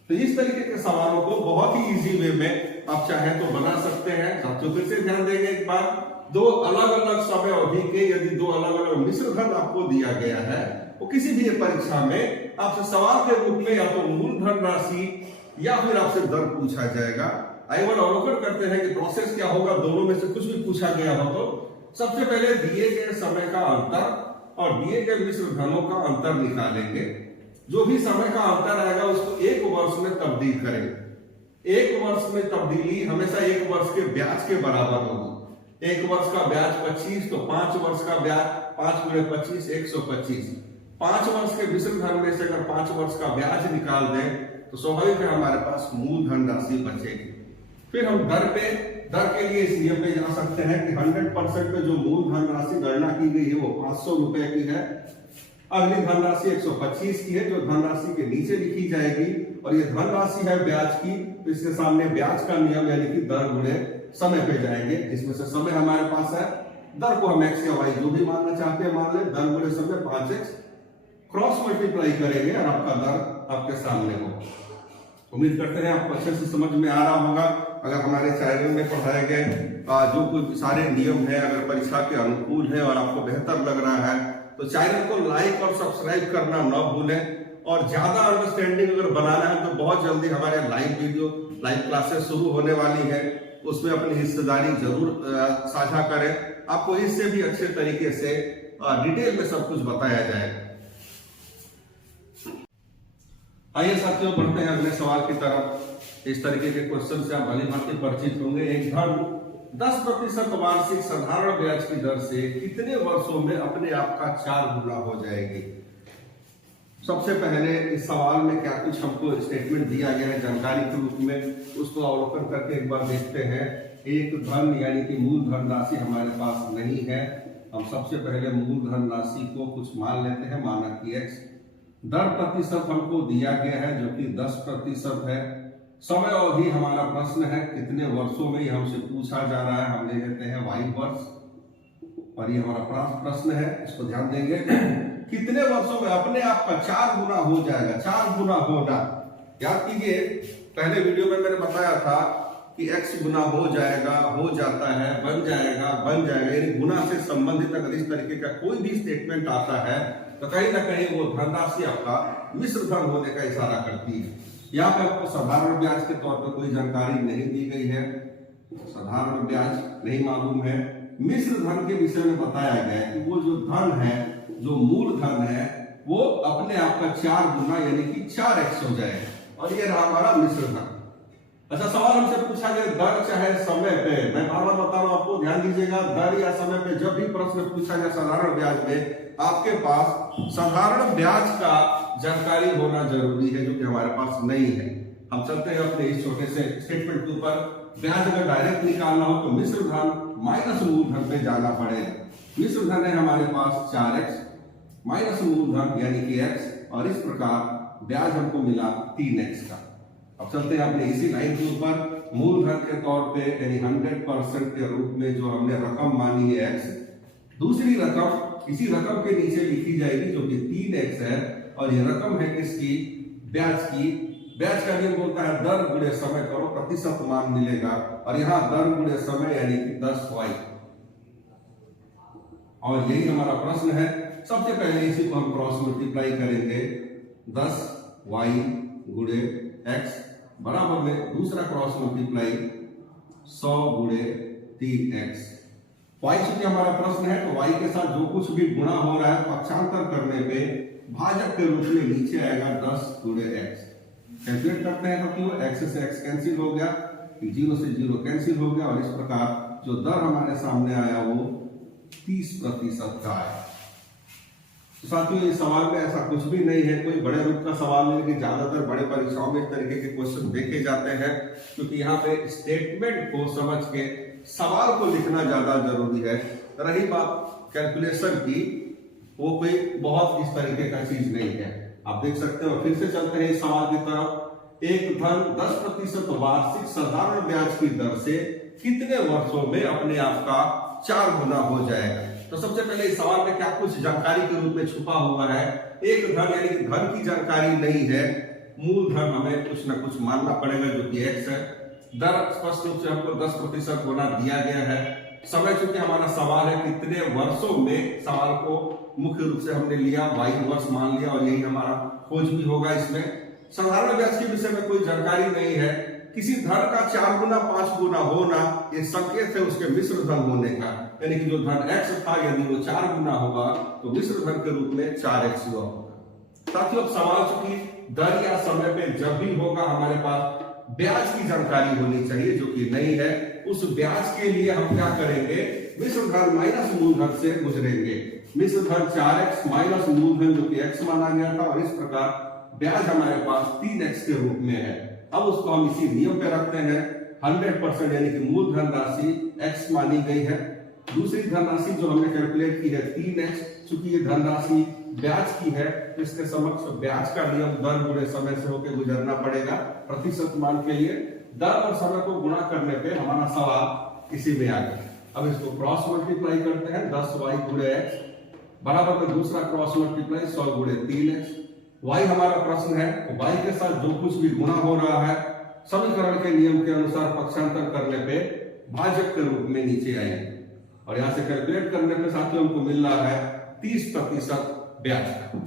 तो इस तरीके के सवालों को बहुत ही इजी वे में आप चाहे तो बना सकते हैं। साथियों फिर से ध्यान देंगे एक बार, दो अलग अलग समय अवधि के यदि दो अलग अलग मिश्र धन आपको दिया गया है, वो किसी भी परीक्षा में आपसे सवाल के रूप में या तो मूल धन राशि या फिर आपसे दर पूछा जाएगा। आइए अवलोकन करते हैं कि प्रोसेस क्या होगा। दोनों में से कुछ भी पूछा गया हो तो सबसे पहले दिए गए समय का अंतर और दिए गए मिश्र धनों का अंतर निकालेंगे। जो भी समय का अंतर आएगा उसको 1 वर्ष में तब्दील करेंगे। 1 वर्ष में तब्दीली हमेशा 1 वर्ष के ब्याज के बराबर होगी। 1 वर्ष का ब्याज 25, तो 5 वर्ष का ब्याज 5 गुणे 25 125। 5 वर्ष के मिश्र धन में से अगर 5 वर्ष का ब्याज निकाल दें तो स्वाभाविक है हमारे पास मूल धन राशि बचेगी। फिर हम दर के लिए इस नियम पे जा सकते हैं कि 100% पे जो मूल धन राशि गणना की गई है वो 500 रुपए की है। अगली धनराशि 125 की है जो धनराशि के नीचे लिखी जाएगी, और ये धनराशि है ब्याज की। तो इसके सामने ब्याज का नियम यानी कि दर गुणे समय पे जाएंगे, जिसमें से समय हमारे पास है, दर को हम x या y जो भी मानना चाहते हैं मान ले। दर गुणे समय 5x, क्रॉस मल्टीप्लाई करेंगे और आपका दर आपके सामने हो। उम्मीद करते हैं आपको अच्छे से समझ में आ रहा होगा। अगर हमारे चैनल में पढ़ाए गए जो कुछ सारे नियम है अगर परीक्षा के अनुकूल है और आपको बेहतर लग रहा है तो चैनल को लाइक और सब्सक्राइब करना न भूलें। और ज्यादा अंडरस्टैंडिंग अगर बनाना है तो बहुत जल्दी हमारे लाइव क्लासेस शुरू होने वाली है, उसमें अपनी हिस्सेदारी जरूर साझा करें। आपको इससे भी अच्छे तरीके से डिटेल में सब कुछ बताया जाएगा। आइए साथियों बढ़ते हैं अगले सवाल की तरफ। इस तरीके के क्वेश्चन से आप भली भांति परिचित होंगे। एक धन 10% वार्षिक साधारण ब्याज की दर से कितने वर्षों में अपने आप का 4 गुना हो जाएगी? सबसे पहले इस सवाल में क्या कुछ हमको स्टेटमेंट दिया गया है जानकारी के रूप में, उसको अवलोकन करके एक बार देखते हैं। एक धन यानी कि मूल धन राशि हमारे पास नहीं है। हम सबसे पहले मूल धन राशि को कुछ मान लेते हैं, माना कि x। दर प्रतिशत हमको दिया गया है जो कि 10% है। समय अवधि हमारा प्रश्न है कितने वर्षों में, हमसे पूछा जा रहा है, हम ले लेते हैं y वर्ष, और ये हमारा प्रश्न है, इसको ध्यान देंगे। कितने वर्षों में अपने आप का 4 गुना हो जाएगा? 4 गुना होना, याद कीजिए पहले वीडियो में मैंने बताया था कि x गुना हो जाएगा, हो जाता है, बन जाएगा, बन जाएगा, यानी गुना से संबंधित अगर इस तरीके का कोई भी स्टेटमेंट आता है तो कहीं ना कहीं वो धनराशि आपका मिश्र धन होने का इशारा करती है। यहाँ पे आपको साधारण ब्याज के तौर पर कोई जानकारी नहीं दी गई है, साधारण ब्याज नहीं मालूम है। मिश्र धन के विषय में बताया गया है कि वो जो धन है, जो मूल धन है, वो अपने आप का 4 गुना यानी कि 4x हो जाए, और ये रहा हमारा मिश्र धन। अच्छा, सवाल हमसे पूछा गया दर चाहे समय पे। मैं बार बार बता रहा हूं आपको, ध्यान दीजिएगा, दर या समय पे जब भी प्रश्न पूछा जाए साधारण ब्याज में, आपके पास साधारण ब्याज का जानकारी होना जरूरी है, जो कि हमारे पास नहीं है। हम चलते हैं अपने इस छोटे से स्टेटमेंट के ऊपर। ब्याज अगर डायरेक्ट निकालना हो तो मिश्र धन माइनस मूल धन पे जाना पड़ेगा। मिश्र धन है हमारे पास 4x माइनस मूल धन यानी कि x, और इस प्रकार ब्याज हमको मिला 3x का। अब चलते हैं अपने इसी लाइन के ऊपर। मूल धन के तौर पे यानी 100% के रूप में जो हमने रकम मानी है x, दूसरी रकम इसी रकम के नीचे लिखी जाएगी जो कि 3x है, और ये रकम है किसकी? ब्याज की। ब्याज का नियम बोलता है दर गुणे समय करो, प्रतिशत मान मिलेगा, और यहाँ दर गुणे समय यानी कि 10y। और यही हमारा प्रश्न है। सबसे पहले इसी को हम क्रॉस मल्टीप्लाई करेंगे, 10y गुणे x बराबर में दूसरा क्रॉस मल्टीप्लाई 100 गुणे 3x। y चूंकि हमारा प्रश्न है तो y के साथ जो कुछ भी गुणा हो रहा है पक्षांतर करने पे भाजक के रूप में नीचे आएगा 10 गुणे x। कैलकुलेट करते हैं तो क्यों, x से x कैंसिल हो गया, 0 से 0 कैंसिल हो गया, और इस प्रकार जो दर हमारे सामने आया वो 30% का आया। तो साथियों इस सवाल में ऐसा कुछ भी नहीं है, कोई बड़े रूप का सवाल नहीं, कि ज्यादातर बड़े परीक्षाओं में इस तरीके के क्वेश्चन देखे जाते हैं, क्योंकि यहाँ पे स्टेटमेंट को समझ के सवाल को लिखना ज्यादा जरूरी है। रही बात कैलकुलेशन की, वो कोई बहुत इस तरीके का चीज नहीं है। आप देख सकते हो, फिर से चलते हैं इस सवाल की तरफ। एक धन 10% वार्षिक साधारण ब्याज की दर से कितने वर्षों में अपने आप का 4 गुना हो जाएगा। तो सबसे पहले इस सवाल में क्या कुछ जानकारी के रूप में छुपा हुआ है। एक धन यानी कि धन की जानकारी नहीं है, मूलधन हमें कुछ ना कुछ मानना पड़ेगा जो कि x है। दर स्पष्ट रूप से हमको 10% गुना दिया गया है। समय चूंकि हमारा सवाल है कितने वर्षों में, सवाल को मुख्य रूप से हमने लिया y वर्ष मान लिया, और यही हमारा खोज भी होगा। इसमें साधारण ब्याज के विषय में कोई जानकारी नहीं है। किसी धन का 4 गुना 5 गुना होना ये संकेत है उसके मिश्र धन होने का, यानी कि जो धन x था यदि वो 4 गुना होगा तो मिश्र धन के रूप में 4x हुआ होगा। साथियों सवाल चूंकि दर या समय पे जब भी होगा हमारे पास ब्याज की जानकारी होनी चाहिए, जो कि नहीं है। उस ब्याज के लिए हम क्या करेंगे, मिश्र धन माइनस मूलधन से गुजरेंगे। मिश्र धन 4x माइनस मूलधन जो कि x माना गया था, और इस प्रकार ब्याज हमारे पास 3x के रूप में है। अब उसको हम इसी नियम पे रखते हैं, 100% यानी कि मूलधन राशि x मानी गई है। दूसरी धनराशि जो हमने कैलकुलेट की है 3x, चूंकि ये धनराशि ब्याज की है तो इसके समक्ष ब्याज का नियम दर गुणे समय से होकर गुजरना पड़ेगा। प्रतिशत मान के लिए दर और समय को गुणा करने पे हमारा सवाल इसी में आ गया। अब इसको क्रॉस मल्टीप्लाई करते हैं, 10y गुणे x बराबर में दूसरा क्रॉस मल्टीप्लाई 100 गुणे 3x। y हमारा प्रश्न है, तो y के साथ जो कुछ भी गुणा हो रहा है समीकरण के नियम के अनुसार पक्षांतर करने पे भाजक के रूप में नीचे आएंगे, और यहां से कैलकुलेट करने पे साथियों हमको मिल रहा है 30% ब्याज का।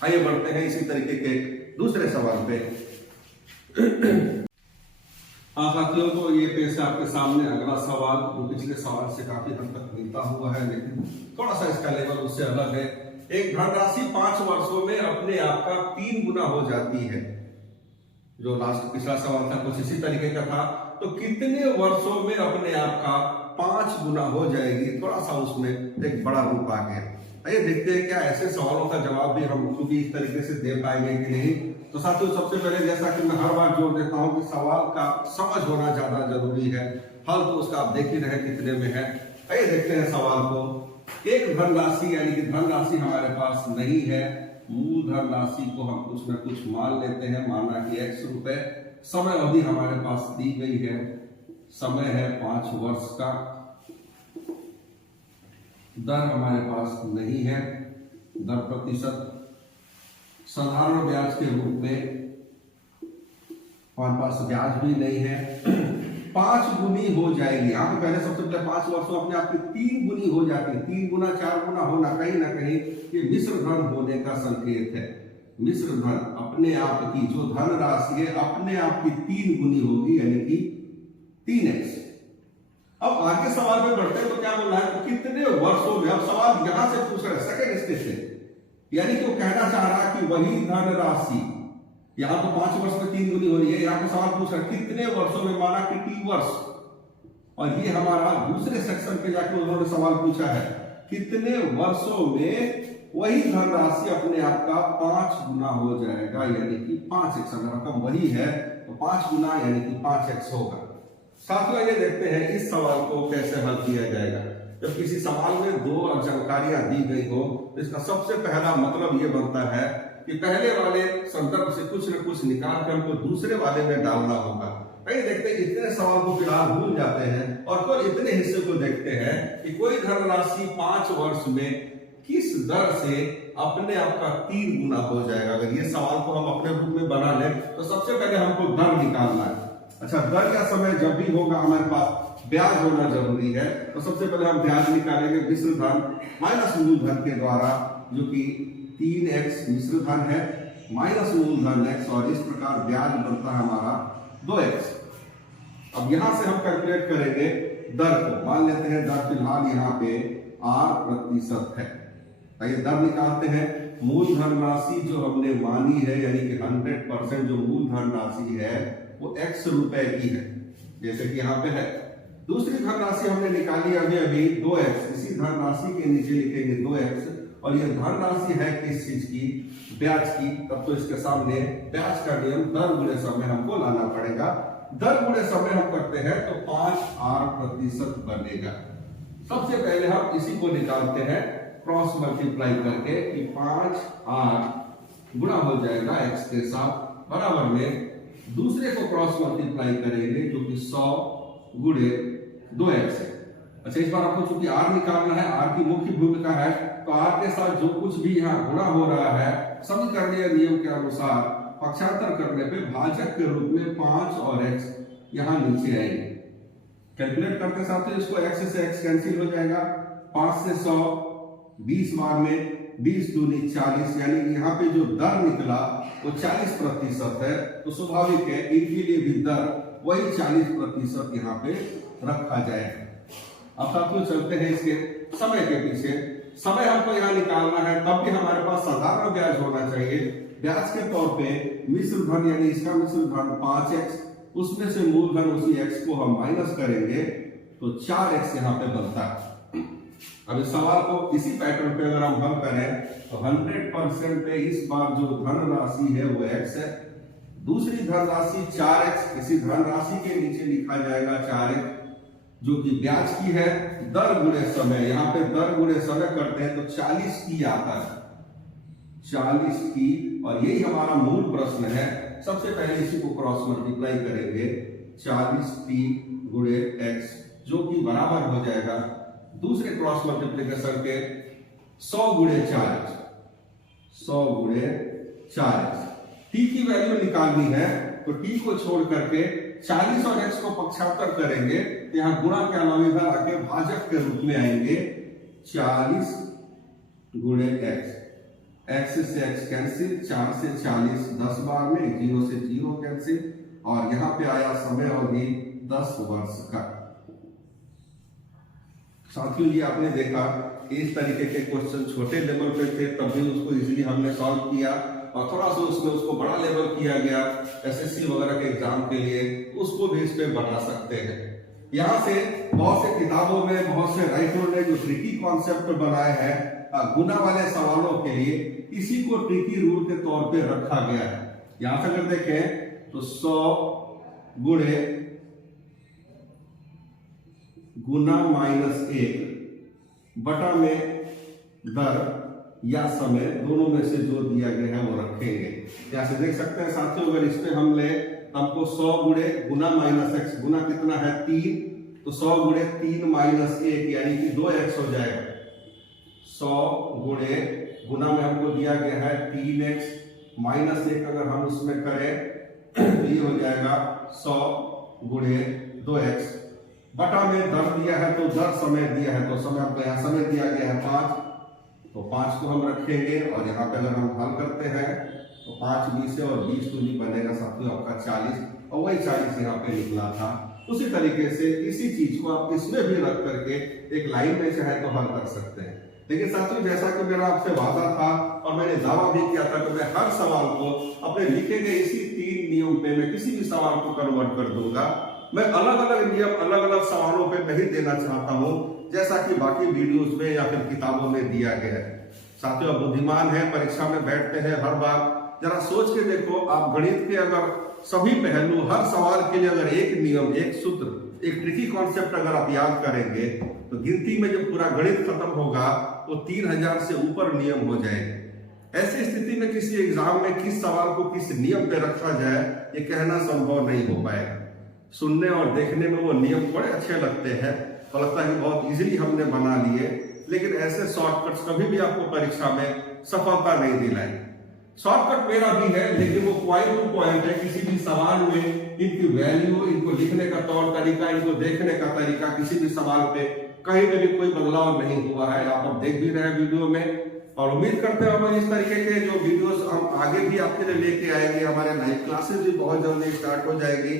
आइए बढ़ते हैं इसी तरीके के दूसरे सवाल पे। हाँ साथियों, तो ये पेश है आपके सामने अगला सवाल, जो पिछले सवाल से काफी हद तक मिलता हुआ है, लेकिन थोड़ा सा इसका लेवल उससे अलग है। एक धनराशि 5 वर्षों में अपने आप का 3 गुना हो जाती है। जो लास्ट पिछला सवाल था कुछ इसी तरीके का था, तो कितने वर्षों में अपने आप का 5 गुना हो जाएगी। थोड़ा सा उसमें एक बड़ा रूप आ गया। आइए देखते हैं क्या ऐसे सवालों का जवाब भी हम खुद इस तरीके से दे पाएंगे कि नहीं। तो साथियों सबसे पहले जैसा कि मैं हर बार जोर देता हूं कि सवाल का समझ होना ज्यादा जरूरी है, हल तो उसका आप देख ही रहे कितने में है। आइए देखते हैं सवाल को। एक धनराशि यानी कि धनराशि हमारे पास नहीं है, मूल धनराशि को हम कुछ न कुछ मान लेते हैं, माना कि x रुपए। समय अवधि हमारे पास दी गई है, समय है 5 वर्ष का। दर हमारे पास नहीं है, दर प्रतिशत साधारण ब्याज के रूप में हमारे पास ब्याज भी नहीं है। 5 गुनी हो जाएगी। यहाँ पे पहले सबसे पहले 5 वर्षों अपने आप की 3 गुनी हो जाती है। 3 गुना 4 गुना होना कहीं ना कहीं ये मिश्र धन होने का संकेत है। मिश्र धन अपने आप की जो धन राशि है अपने आप की 3 गुनी होगी, यानी कि 3x। अब आगे सवाल में बढ़ते हैं तो क्या बोला है, तो कितने वर्षों में। अब सवाल यहां से पूछ रहा है सेकेंड स्टेज से, यानी कि वो कहना चाह रहा है कि वही धन राशि, यहां तो 5 वर्ष में 3 गुनी हो रही है, यहां पे सवाल पूछ रहा है कितने वर्षों में, माना कि t वर्ष। और ये हमारा दूसरे सेक्शन पे जाकर उन्होंने सवाल पूछा है कितने वर्षों में वही धनराशि अपने आप का 5 गुना हो जाएगा, यानी कि 5x। अगर रकम वही है तो 5 गुना यानी कि 5x होगा। साथियों ये देखते हैं इस सवाल को कैसे हल किया जाएगा। जब किसी सवाल में 2 जानकारियां दी गई हो तो इसका सबसे पहला मतलब ये बनता है कि पहले वाले संदर्भ से कुछ न कुछ निकाल कर हमको दूसरे वाले में डालना होगा। कई देखते हैं इतने सवाल को फिलहाल भूल जाते हैं और केवल इतने हिस्से को देखते हैं कि कोई धनराशि 5 वर्ष में किस दर से अपने आप का 3 गुना हो जाएगा। अगर ये सवाल को हम अपने रूप में बना लें तो सबसे पहले हमको दर निकालना है। अच्छा, दर का समय जब भी होगा हमारे पास ब्याज होना जरूरी है। तो सबसे पहले हम ब्याज निकालेंगे मिश्र धन माइनस मूलधन के द्वारा, जो कि 3x मिश्र धन है माइनस मूलधन x, और इस प्रकार ब्याज बनता है हमारा 2x। अब यहां से हम कैलकुलेट करेंगे दर को। मान लेते हैं दर फिलहाल यहाँ पे r% है। आइए दर निकालते हैं। मूलधन राशि जो हमने मानी है, यानी कि 100% जो मूलधन राशि है वो x रुपए की है, जैसे कि यहाँ पे है। दूसरी धनराशि हमने निकाली अभी 2x, इसी धनराशि के नीचे लिखेंगे 2x, और ये धनराशि है किस चीज की? ब्याज की। तब तो इसके सामने ब्याज का नियम दर गुणे समय हमको लाना पड़ेगा। दर गुणे समय हम करते हैं तो 5r% बनेगा। सबसे पहले हम इसी को निकालते हैं क्रॉस मल्टीप्लाई करके कि 5r गुणा हो जाएगा x के साथ, बराबर में दूसरे को क्रॉस मल्टीप्लाई करेंगे जो कि 100 गुणे 2x है। अच्छा, इस बार आपको चूंकि r निकालना है, r की मुख्य भूमिका है, तो r के साथ जो कुछ भी यहाँ गुणा हो रहा है समीकरणीय नियम के अनुसार पक्षांतर करने पे भाजक के रूप में 5 और x यहाँ नीचे आएंगे। कैलकुलेट करते साथ इसको x से x कैंसिल हो जाएगा। 5 से 100 20 बार में 20 दूनी 40, यानी यहाँ पे जो दर निकला वो 40% है। तो स्वाभाविक है इनके लिए भी दर वही 40% यहाँ पे रखा जाएगा। अब साथियों चलते हैं इसके समय के पीछे। समय हमको यहाँ निकालना है, तब भी हमारे पास साधारण ब्याज होना चाहिए। ब्याज के तौर पे मिश्र धन, यानी इसका मिश्र धन 5x, उसमें से मूलधन उसी x को हम माइनस करेंगे तो 4x यहाँ पे बनता है। अब इस सवाल को इसी पैटर्न पे अगर हम हल करें तो 100% पे इस बार जो धन राशि है वो x है, दूसरी धन राशि 4x, इसी धन राशि के नीचे लिखा जाएगा 4x जो कि ब्याज की है। दर गुणे समय, यहाँ पे दर गुणे समय करते हैं तो 40 की आता है, 40 की, और यही हमारा मूल प्रश्न है। सबसे पहले इसी को क्रॉस मल्टीप्लाई करेंगे 40t गुणे x, जो कि बराबर हो जाएगा दूसरे क्रॉस मल्टीप्लिकेशन के 100 गुणे 4x, 100 गुणे 4x। t की वैल्यू निकालनी है तो t को छोड़ करके 40 और x को पक्षांतर करेंगे तो यहाँ गुणा के अलावा इधर आके भाजक के रूप में आएंगे 40 गुणे x, x से x कैंसिल, 4 से 40 10 बार में, 0 से 0 कैंसिल, और यहाँ पे आया समय अवधि 10 वर्ष का। साथियों ये आपने देखा इस तरीके के क्वेश्चन छोटे लेवल पे थे, तब भी उसको इजीली हमने सॉल्व किया, और थोड़ा सा उसमें उसको बड़ा लेवल किया गया एसएससी वगैरह के एग्जाम के लिए, उसको भी इस पे बना सकते हैं। यहाँ से बहुत से किताबों में बहुत से राइटरों ने जो ट्रिकी कॉन्सेप्ट बनाए हैं गुना वाले सवालों के लिए, इसी को ट्रिकी रूल के तौर पे रखा गया है। यहाँ से अगर देखें तो 100 गुणे गुना -1 बटा में दर या समय, दोनों में से जो दिया गया है वो रखेंगे। यहाँ से देख सकते हैं साथियों, अगर इस पे हम ले हमको 100 गुणे गुना -x, गुना कितना है 3, तो 100 गुणे 3 -1 यानी कि 2x हो जाएगा। 100 गुणे गुना में हमको दिया गया है 3x, -1 अगर हम उसमें करें तो ये हो जाएगा 100 गुणे 2x, बटा में दर दिया है तो दर समय दिया है तो समय हमको यहाँ समय दिया गया है 5, तो 5 को हम रखेंगे, और यहाँ पे अगर हम हल करते हैं तो 5 20 है और 20 दूनी बनेगा साथियों आपका 40, और वही 40 यहाँ पे निकला था। उसी तरीके से इसी चीज को आप इसमें भी रख करके एक लाइन में चाहे तो हल कर सकते हैं। लेकिन साथियों जैसा कि मेरा आपसे वादा था और मैंने दावा भी किया था कि मैं हर सवाल को अपने लिखे गए इसी 3 नियम पे मैं किसी भी सवाल को कन्वर्ट कर दूंगा। मैं अलग अलग नियम अलग अलग सवालों पे नहीं देना चाहता हूँ जैसा कि बाकी वीडियोस में या फिर किताबों में दिया गया है। साथियों बुद्धिमान है, परीक्षा में बैठते हैं हर बार, जरा सोच के देखो, आप गणित के अगर सभी पहलू हर सवाल के लिए अगर एक नियम, एक सूत्र, एक ट्रिकी कॉन्सेप्ट अगर आप याद करेंगे तो गिनती में जब पूरा गणित खत्म होगा तो 3000 से ऊपर नियम हो जाएंगे। ऐसी स्थिति में किसी एग्जाम में किस सवाल को किस नियम पे रखा जाए ये कहना संभव नहीं हो पाएगा। सुनने और देखने में वो नियम बड़े अच्छे लगते हैं, तो लगता है बहुत इजीली हमने बना लिए, लेकिन ऐसे शॉर्टकट्स कभी भी आपको परीक्षा में सफलता नहीं दिलाएंगे। शॉर्टकट मेरा भी है, लेकिन वो पॉइंट टू पॉइंट है। किसी भी सवाल में इनकी वैल्यू, इनको लिखने का तौर तरीका, इनको देखने का तरीका, किसी भी सवाल पे कहीं पे भी कोई बदलाव नहीं हुआ है। आप अब देख भी रहे हैं वीडियो में, और उम्मीद करते हैं हमारे इस तरीके के जो वीडियोस हम आगे भी आपके लिए लेके आएंगे। हमारे लाइव क्लासेस भी बहुत जल्दी स्टार्ट हो जाएगी।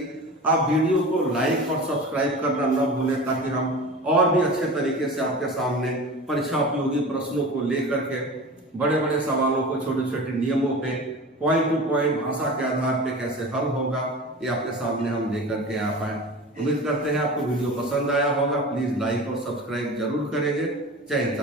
आप वीडियो को लाइक और सब्सक्राइब करना न भूलें, ताकि हम और भी अच्छे तरीके से आपके सामने परीक्षा उपयोगी प्रश्नों को लेकर के, बड़े बड़े सवालों को छोटे छोटे नियमों पे, पॉइंट टू पॉइंट भाषा के आधार पे कैसे हल होगा, ये आपके सामने हम लेकर के आ पाए। उम्मीद करते हैं आपको वीडियो पसंद आया होगा। प्लीज लाइक और सब्सक्राइब जरूर करेंगे। जय हिंद।